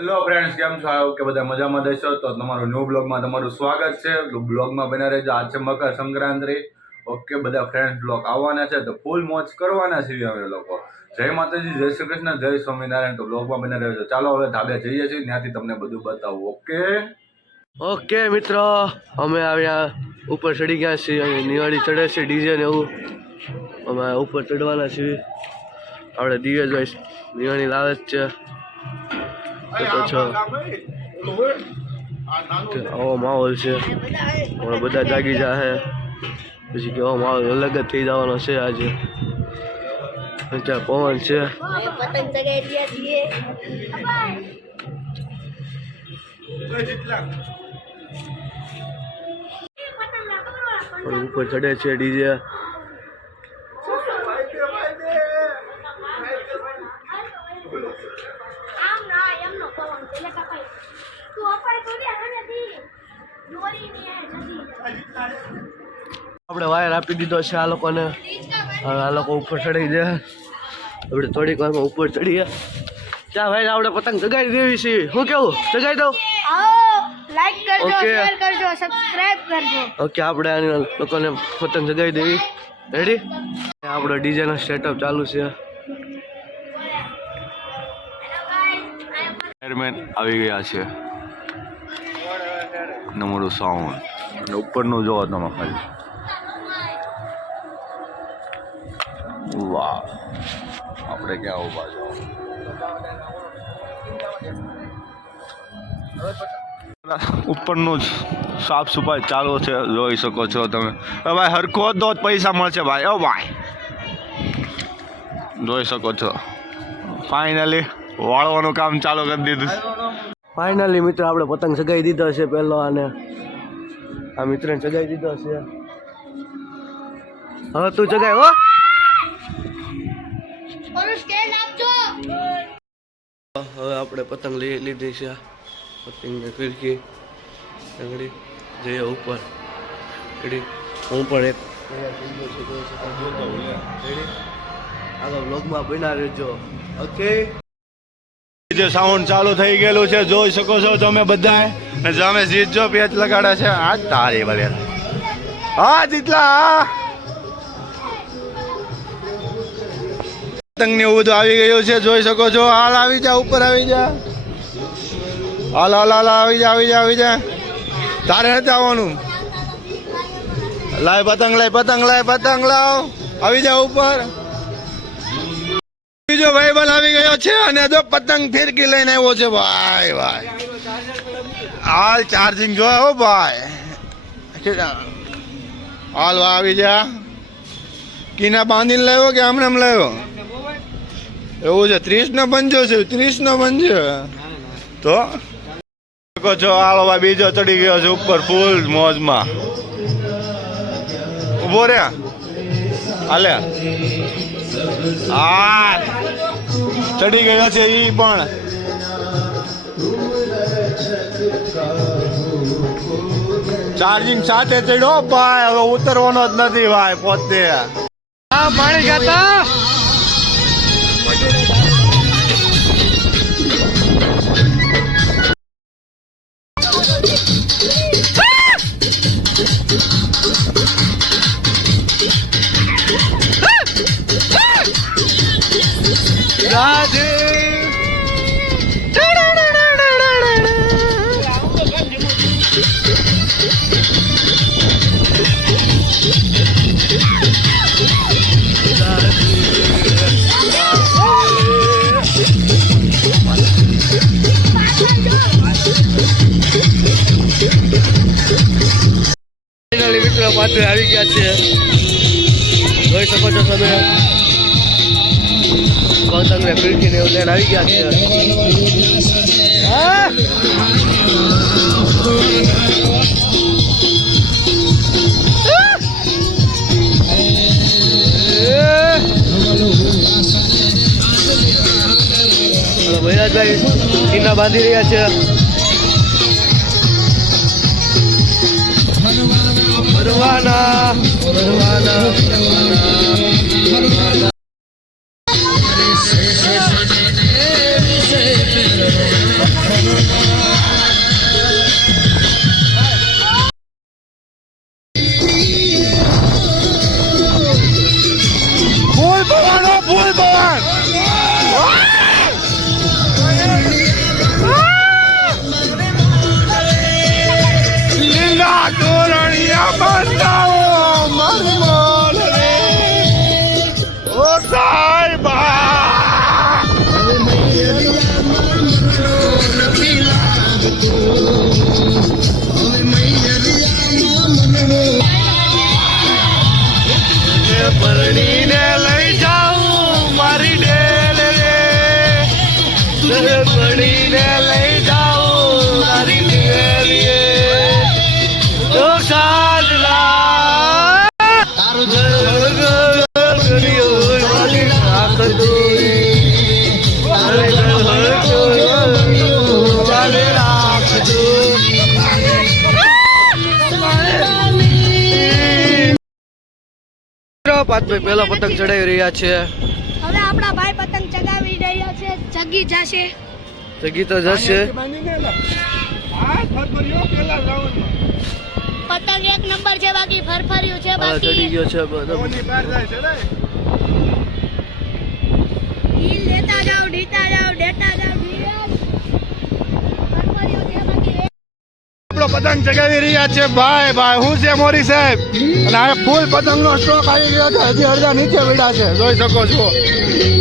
Hello friends, કેમ છો? કે બધા મજામાં દેશો તો તમારું ન્યૂ બ્લોગમાં તમારું સ્વાગત છે. બ્લોગમાં બના રહેજો. આજ છે મકર સંક્રાંતિ. ઓકે, બધા ફ્રેન્ડ્સ બ્લોગ આવવાના છે તો ફૂલ મોજ કરવાના છીએ અમે લોકો. જય માતાજી, જય શ્રી કૃષ્ણ, જય સ્વામિનારાયણ. તો બ્લોગમાં બના રહેજો. ચાલો હવે ધાબે જઈએ છીએ, ત્યાંથી તમને બધું બતાવું. ઓકે મિત્રો, અમે આવ્યા ઉપર ચડી ગયા છીએ. અહીં નિવાડી ચડે છે ડીજે ને એવું. અમે ઉપર ચડવાના છીએ. આપણે દિવ્ય જોઈશ નિવાડી લાવે જ છે. આવો માહોલ છે. બધા જાગી જાય પછી કેવો માહોલ અલગ જ થઈ જવાનો છે. આજે પવન છે. ઉપર ચડે છે ડીજે. આપણે વાયર આપી દીધો છે આ લોકોને. આ લોકો ઉપર ચડી જાય. આપણે થોડીક વારમાં ઉપર ચડીએ. ત્યાં ભાઈ આપણે પતંગ જગાડી દેવી છે. શું કેવું, જગાડી દઉં? લાઈક કરજો, શેર કરજો, સબસ્ક્રાઇબ કરજો. ઓકે, આપણે આની લોકોને પતંગ જગાડી દેવી. રેડી? આપણો ડીજે નો સેટઅપ ચાલુ છે. એરમેન આવી ગયા છે. નમરું સાઉન્ડ અને ઉપરનું જોવો તમે ખાલી. વાહ, આપણે ક્યાં ઉભા છો? ઉપરનું જ સાફ સફાઈ ચાલુ છે, જોઈ શકો છો તમે. ભાઈ હરખો દો પૈસા મળશે ભાઈ. ઓ ભાઈ, જોઈ શકો છો. ફાઇનલી વાળવાનું કામ ચાલુ કરી દીધું. ફાઇનલી મિત્ર, આપણે પતંગ ચગાવી દીધો છે પહેલો. અને આ મિત્રને ચગાવી દીધો છે. હવે તું ચગાવ. હો, હવે આપણે પતંગ લીધી છે. પતંગને ફિરકી આગળ જઈએ ઉપર. રેડી? હું પણ એક આગળ બ્લોગમાં બના રહેજો. ઓકે, જે સાઉન્ડ ચાલુ થઈ ગયેલું છે, જોઈ શકો છો તમે બધા. તમે જીતજો પેચ લગાડે છે. આ તારી ભલે. હા જીતલા. પતંગ ને એવું બધું આવી ગયું છે, જોઈ શકો છો. હાલ આવી જા, ઉપર આવી જા. હાલ હાલ હાલ આવી જા, આવી જા, આવી જા. તારે નથી આવવાનું. લાય પતંગ, લાય પતંગ, લાય પતંગ લાવ. આવી જા ઉપર. બીજો ભાઈ બન આવી ગયો છે અને જો પતંગ ફિરકી લઈને આવ્યો છે. ભાઈ ભાઈ, હાલ ચાર્જિંગ જો હો ભાઈ. હાલ આવી જા. કીના બાંધીને લાવ્યો કે આમને લાવ્યો? એવું છે. 30 નો પંજો છે, 30 નો પંજો. તો શકો છો. હાલો ભાઈ, બીજો ચડી ગયો છે ઉપર ફૂલ મોજમાં. ઉભો રે. હાલે. હા, ચડી ગયો છે ઈ પણ. ચાર્જિંગ સાથે ચડ્યો ભાઈ. હવે ઉતરવાનો જ નથી ભાઈ પોતે. હા, પાણી ખાતા. પાત્ર આવી ગયા છે, જોઈ શકો છો તમે. પતંગ ને ફિરકી ને એવું લઈને આવી ગયા છે. ભૈયાભાઈ ટીના બાંધી રહ્યા છે. Nirvana, Nirvana, Nirvana. પરણીને લઈ જાઉં મારી ડેલ રે, પરણીને લઈ જાઉં મારી ડેલ રે, તો સાજલા તારું પાંચભાઈ પહેલો પતંગ ચડાવી રહ્યા છે. હવે આપણા ભાઈ પતંગ ચગાવી રહ્યા છે. જગી જશે. જગી તો જશે. પતંગ એક નંબર છે, બાકી ફરફર્યું છે. ચડી બાકી ગયો છે બધો. ઢીલ લેતા જાઓ, ઢીતા જાઓ, ડેટા જાઓ, ફરફર્યું છે. બાકી આપણો પતંગ ચગાવી રહ્યા છે ભાઈ. હું છે મોરી સાહેબ, અને આ ફૂલ પતંગનો સ્ટોક આવી ગયો છે. હજી અડધા નીચે પડ્યા છે, જોઈ શકો છો.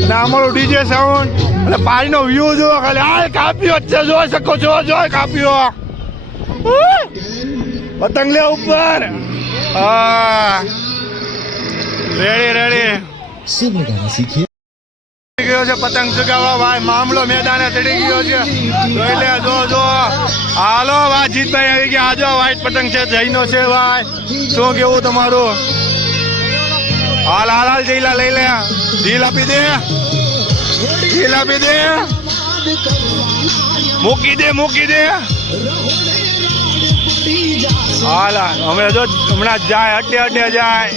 અને અમારું ડીજે સાઉન્ડ અને બહારનો વ્યૂ જુઓ ખાલી. આ કાપ્યો જ છે, જોઈ શકો છો. જોઈ કાપ્યો પતંગ લે ઉપર. હા રેડી ગયો છે પતંગ ચગાવવા ભાઈ. મામલો મેદાને ચડી ગયો છે, જોઈ લે. જો હાલો ભાઈ, જીતભાઈ આવી ગયા. આજો વ્હાઈટ પતંગ છે, જઈનો છે ભાઈ. શું કેવું તમારું? હાલ જઈલા લઈ લે. ઢીલ આપી દે, ઢીલ આપી દે, મૂકી દે. હાલ હમણાં જો, હમણાં જાય, અડે જાય.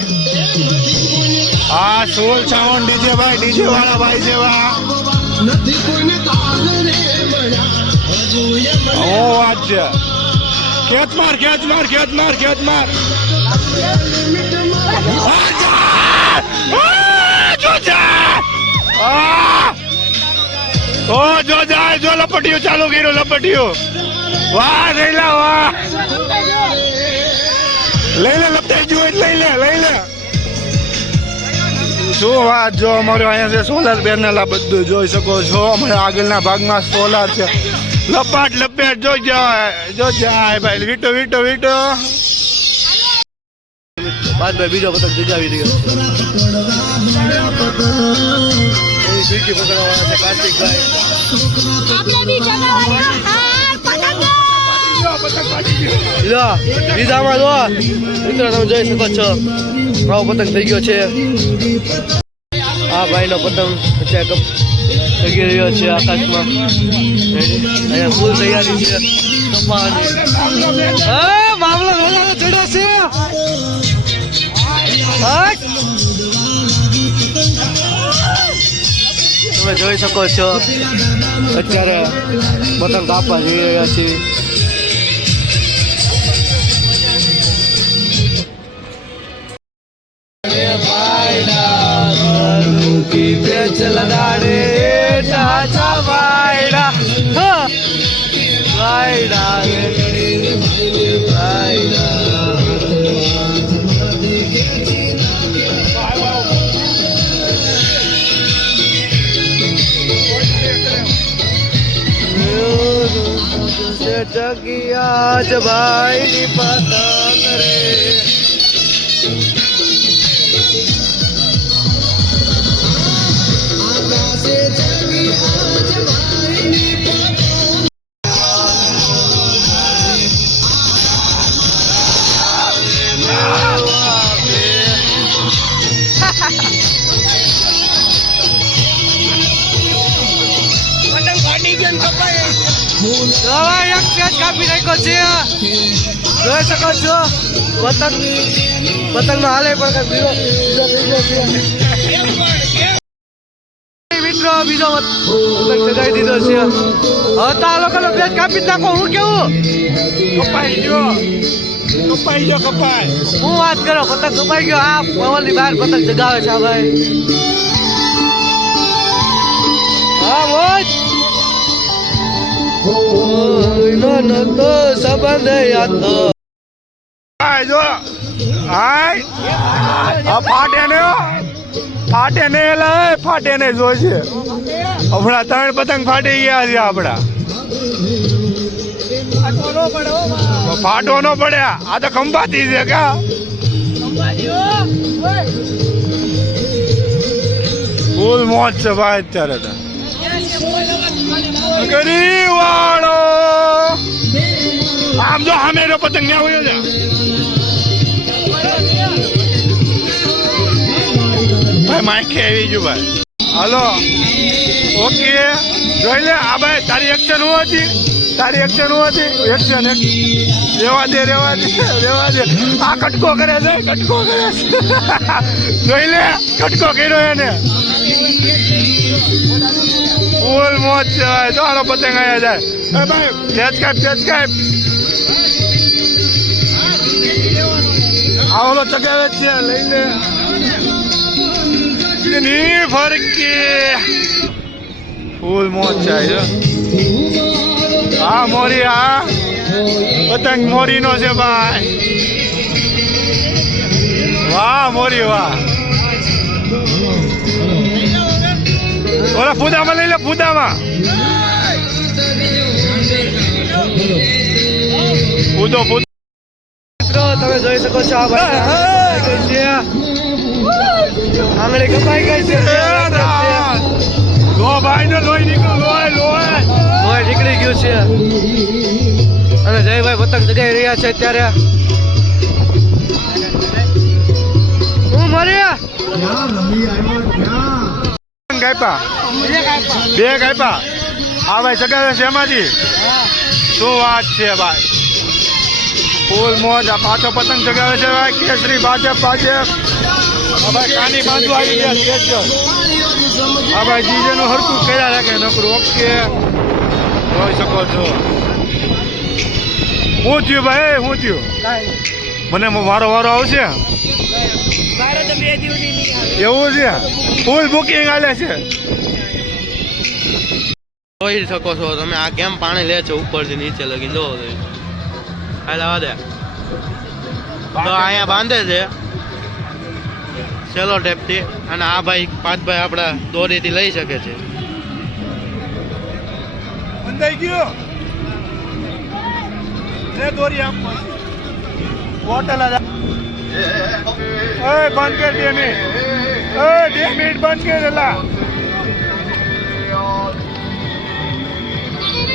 હા સોલ સાઉન્ડ ડીજે ભાઈ, ડીજે વાળા ભાઈ છે વા. ઓ વાત છે. ખેત માર. જો જાય, જો લપટિયું ચાલુ કર્યું, લપટિયું. વાહ રૈલા વાહ. લઈ લે, લપટાઈ ગયું લઈ લે. શું વાત. જો અમારે અહીંયા છે સોલાર પેનલ, આ બધું જોઈ શકો છો. અમારે આગળના ભાગમાં સોલાર છે. લપેટ જો જાય ભાઈ. વીટો પાંચભાઈ બીજો પતંગ જગાવી રહ્યો છે. બીજી પકડવાના છે કાર્તિકભાઈ. આપણે બી ચગાવવાના. બીજામાં જો મિત્રો તમે જોઈ શકો છો, આવો પતંગ થઈ ગયો છે. આ ભાઈનો પતંગ અત્યારે લગી રહ્યો છે આકાશમાં. અહીંયા ફૂલ તૈયારી છે કપાવાની. મામલો વેલા ચડ્યો છે. તમે જોઈ શકો છો અત્યારે પતંગ કાપવા જઈ રહ્યા છીએ. લગાડે ચાચા વાયડા જગિયા જ ભાઈની પતંગ રે. એક પેજ કાપી નાખ્યો છે, જોઈ શકો છો. પતંગ નો હાલે પણ બીજો મિત્રો બીજો પતંગ ચગાવી દીધો છે. હવે તો આ લોકોનો પેજ કાપી નાખો. હું કેવું કપાઈ ગયો. હું વાત કરો, પતંગ કપાઈ ગયો. આ પવન ની બહાર પતંગ ચગાવે છે આ ભાઈ. હા મોજ તો સંબંધ હતો. જો ફાટે ને જોશે. હમણાં 3 પતંગ ફાટી ગયા છે આપડા. ફાટો ન પડે આ તો ખંભાતી છે કા ફૂલ મોજ છે ભાઈ અત્યારે તો ગરીવાળો આમ જો સામે પતંગ ન્યા હોય છે ભાઈ માઇકે આવી ગયું ભાઈ હાલો ઓકે જોઈ લે આ ભાઈ તારી એક્શન હું હતી એક્શન રેવા દે આ કટકો કરે છે જોઈ લે કટકો કર્યો એને ફૂલ મોજ છે ભાઈ ચાલો પતંગ આવ્યા જાય ભાઈ પેચ કાપ આ ઓલો ચગાવે છે લઈ લે ની ફરકી ફૂલ મોજ છે હા મોરી હા પતંગ મોરી નો છે ભાઈ વાહ મોરી વાહ ઓલા ફૂદામાં લઈ લે ફૂદામાં ફૂદો મિત્રો તમે જોઈ શકો છો આ ભાઈ આંગળી કપાઈ ગઈ છે લો ભાઈ ને લોહી નીકળ્યું લોહી નીકળી ગયું છે અને જયભાઈ પતંગ ચગાવી રહ્યા છે અત્યારે હું મર્યા ગાયપા બે ગાયપા હા ભાઈ ચગાવે છે એમાંથી શું વાત છે ભાઈ ફૂલ મોજ આ પાછો પતંગ ચગાવે છે ભાઈ કેસરી ભાજપ ભાઈ કાની બાંધવા આવી ગયા સ્પેશિયલ હા ભાઈ જીજે નું હરકું કર્યા રાખે નકરું ઓકે જોઈ શકો છો શું થયું ભાઈ શું થયું મને મારો વારો આવશે એવું છે ફૂલ બુકિંગ હાલે છે જોઈ શકો છો તમે આ કેમ પાણી લે છે ઉપરથી નીચે લગી જો હાલ આવા દે તો અહીંયા બાંધે છે સેલો ટેપથી અને આ ભાઈ પાંચભાઈ આપણા દોરીથી લઈ શકે છે બંધાઈ ગયો લે દોરી આમ બોટલ આ બંધ કર દે મે 2 મિનિટ બંધ કર એલા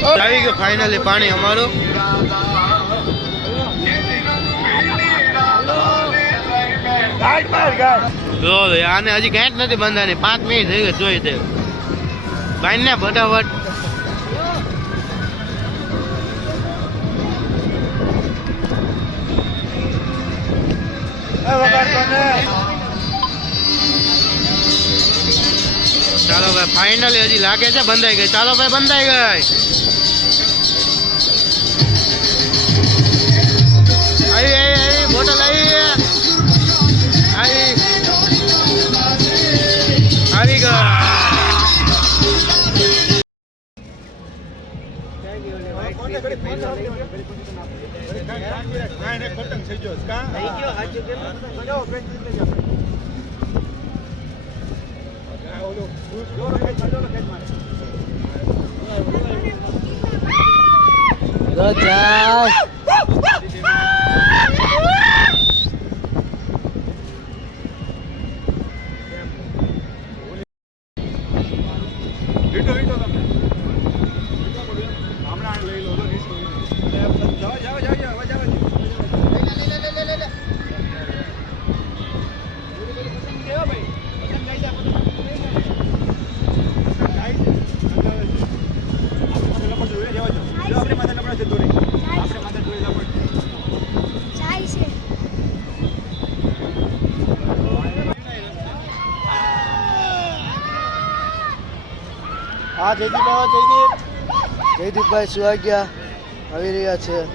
આવી ગયું ફાઇનલી પાણી અમારું જો આને હજી કાંઈ જ નથી બંધાની 5 મિનિટ થઈ ગઈ જોઈ તે બાઈ ને ફટાફટ ચાલો ભાઈ ફાઇનલી હજી લાગે છે બંધાઈ ગઈ ચાલો ભાઈ બંધાઈ ગઈ આવી બોટલ આવી ગઈ હા જયદીપભાઈ સુવાગ્યા આવી રહ્યા છે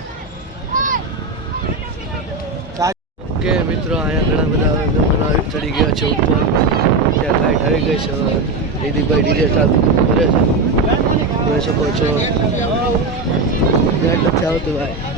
કે મિત્રો અહીંયા ઘણા બધા મહેમાનો આવી ચડી ગયા છે ઉપર ત્યાં લાઈટ આવી ગઈ છે જયદીપભાઈ ડીજે ચાલુ કરે છે જોઈ શકો છો લાઈટ નથી આવતું ભાઈ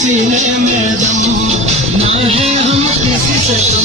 सीने में दम ना है हम किसी से कम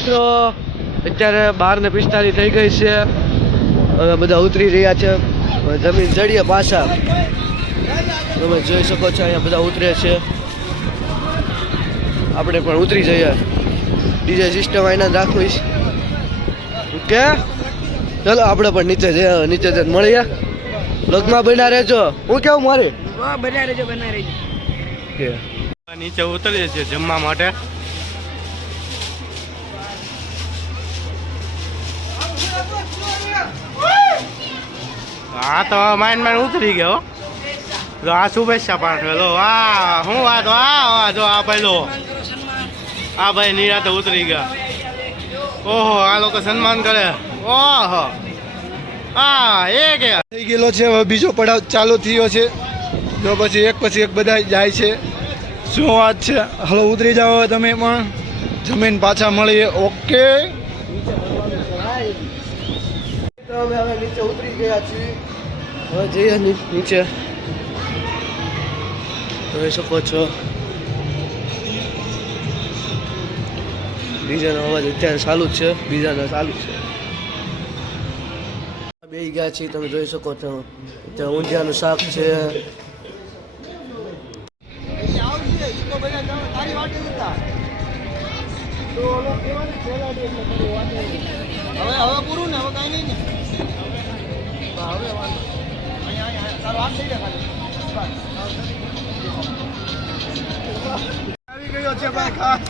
મિત્રો અત્યારે 12:45 થઈ ગઈ છે. હવે બધા ઉતરી રહ્યા છે. હવે જમીન ચડીએ પાછા. તમે જોઈ શકો છો અહીંયા બધા ઉતરે છે. આપણે પણ ઉતરી જઈએ. ડીજે સિસ્ટમ આવીને રાખવીશ. ઓકે ચલો આપણે પણ નીચે જઈને મળીએ. લગમાં બન્યા રહેજો. હું કેવું મારી બના રહેજો કે નીચે ઉતરીએ છીએ જમવા માટે. હા તો માઇન્ડ ઉતરી ગયો. જો આ શુભેચ્છા પાઠવેલો. વાહ શું વાત. વાહ જો આ પહેલો આ ભાઈ નિરાતે ઉતરી ગયા. ઓહો આ લોકો સન્માન કરે. ઓહો હા એ કે થઈ ગયેલો છે. હવે બીજો પડાવ ચાલુ થયો છે. જો પછી એક બધા જાય છે. શું વાત છે. હલો ઉતરી જાઓ તમે પણ. જમીન પાછા મળીએ. ઓકે તો અમે હવે નીચે ઉતરી ગયા છીએ. હવે જઈએ નીચે. જોઈ શકો છો બીજાનો અવાજ અત્યારે ચાલુ જ છે. બીજાનો ચાલુ છે. બેસી ગયા છીએ. તમે જોઈ શકો છો ત્યાં ઊંધિયાનું શાક છે. હવે પૂરું ને હવે કાંઈ નહીં ને હવે વાંધો આવી ગયો છે ભાઈ ખાસ.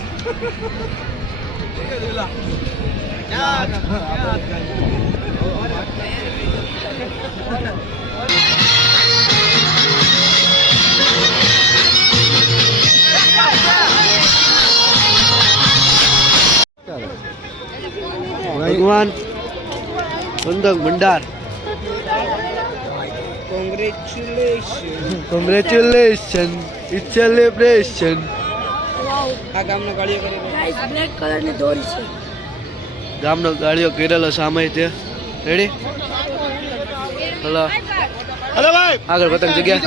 ભગવાન બંધક ભંડાર. Congratulation it's celebration. આ ગામનો ગાડીઓ કરી બ્લેક કલરની દોરી છે. ગામનો ગાડીઓ કરેલો સામે તે રેડી. હલો અરે ભાઈ આગળ પતંગ જગ્યા.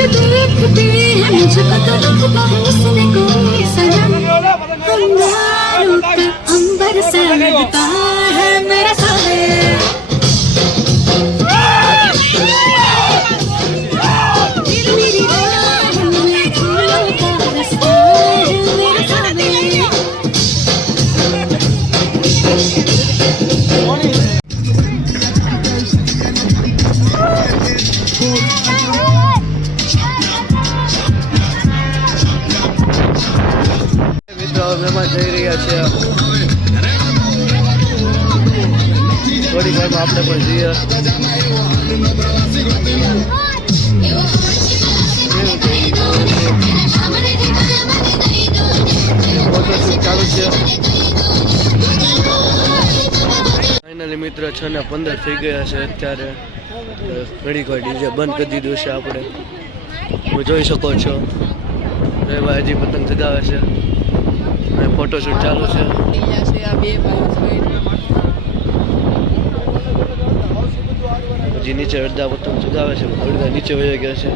देखते हैं मुझको तो लगता है उसने कोई सनम अंगारों पे अंबर से लगता है मेरा सारे मेरी राह में फूलों का रास्ता है मेरा सारे મિત્રો મહેમાન જઈ રહ્યા છે થોડી વારમાં આપણે પણ જઈએ ફોટોશૂટ ચાલુ છે ફાઇનલી મિત્ર 6:15 થઈ ગયા છે અત્યારે ઘડીક વાર ડીજે બંધ કરી દીધું છે આપણે તમે જોઈ શકો છો ભાઈ હજી પતંગ ચગાવે છે અને ફોટોશૂટ ચાલુ છે હજી નીચે અડધા પતંગ ચગાવે છે અડધા નીચે વહી ગયા છે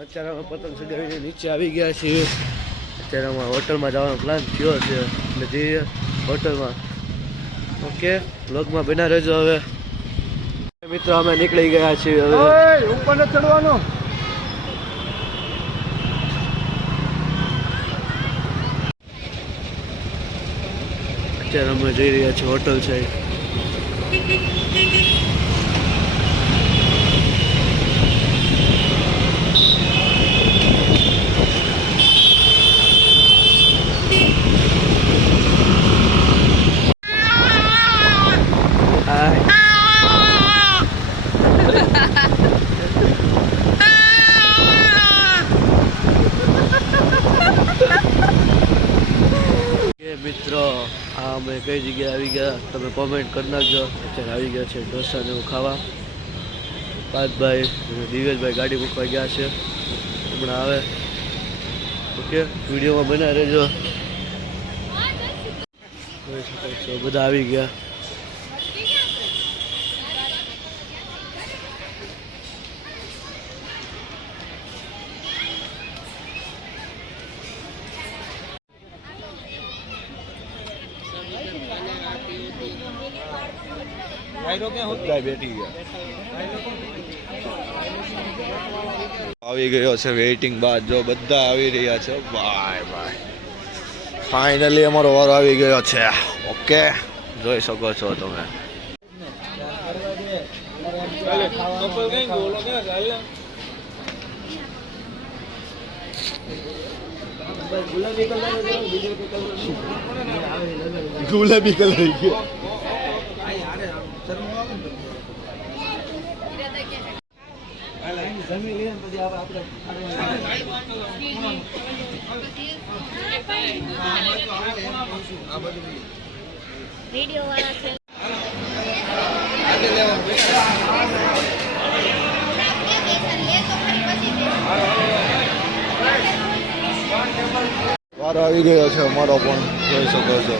અત્યારે અમે પતંગ ચગાવીને નીચે આવી ગયા છીએ અત્યારે અમારે હોટલમાં જવાનો પ્લાન થયો છે એટલે જઈએ હોટલમાં ઓકે વ્લોગમાં બના રહેજો હવે મિત્રો અમે નીકળી ગયા છીએ હવે ઉપર નથી ચડવાનું અત્યારે અમે જઈ રહ્યા છીએ હોટલ છે મિત્રો આ અમે કઈ જગ્યાએ આવી ગયા તમે કોમેન્ટ કરી નાખજો અત્યારે આવી ગયા છે ઢોસા ને એવું ખાવા પાર્થભાઈ અને દિવેશભાઈ ગાડી મૂકવા ગયા છે હમણાં આવે ઓકે વિડીયોમાં બના રહેજો જોઈ શકો છો બધા આવી ગયા બેઠી ગયા આવી ગયો છે વેઇટિંગ બાદ જો બધા આવી રહ્યા છે બાય બાય ફાઇનલી અમારો વારો આવી ગયો છે ઓકે જોઈ શકો છો તમે ગુલાબી કલર ગયો વિડિયો વાળા છે વારો આવી ગયો છે અમારો પણ જોઈ શકો છો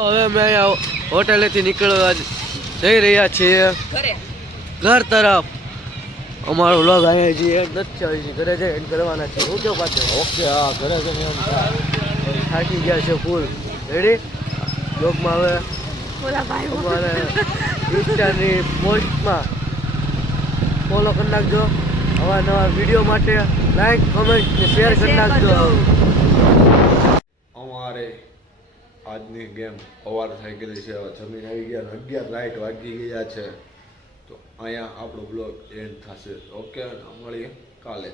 હવે અમે હોટેલેથી નીકળવા જઈ રહ્યા છીએ ઘર તરફ અમારો વ્લોગ અહીંયા જે એન્ડ નથી આવી છે ઘરે જઈ એન્ડ કરવાના છે હું કેવું પાછો ઓકે હા ઘરે જઈને એમ થાય થાકી ગયા છે ફૂલ રેડી બ્લોગમાં હવે અમારે ઇન્સ્ટાની પોસ્ટમાં ફોલો કરી નાખજો આવા નવા વિડીયો માટે લાઈક કમેન્ટ ને શેર કરી નાખજો. અમારે આજની ગેમ સવાર થઈ ગયેલી છે. હવે જમીન આવી ગયા અને 11 લાઇટ વાગી ગયા છે. તો અહીંયા આપણો બ્લોગ એન્ડ થશે. ઓકે, મળીએ કાલે.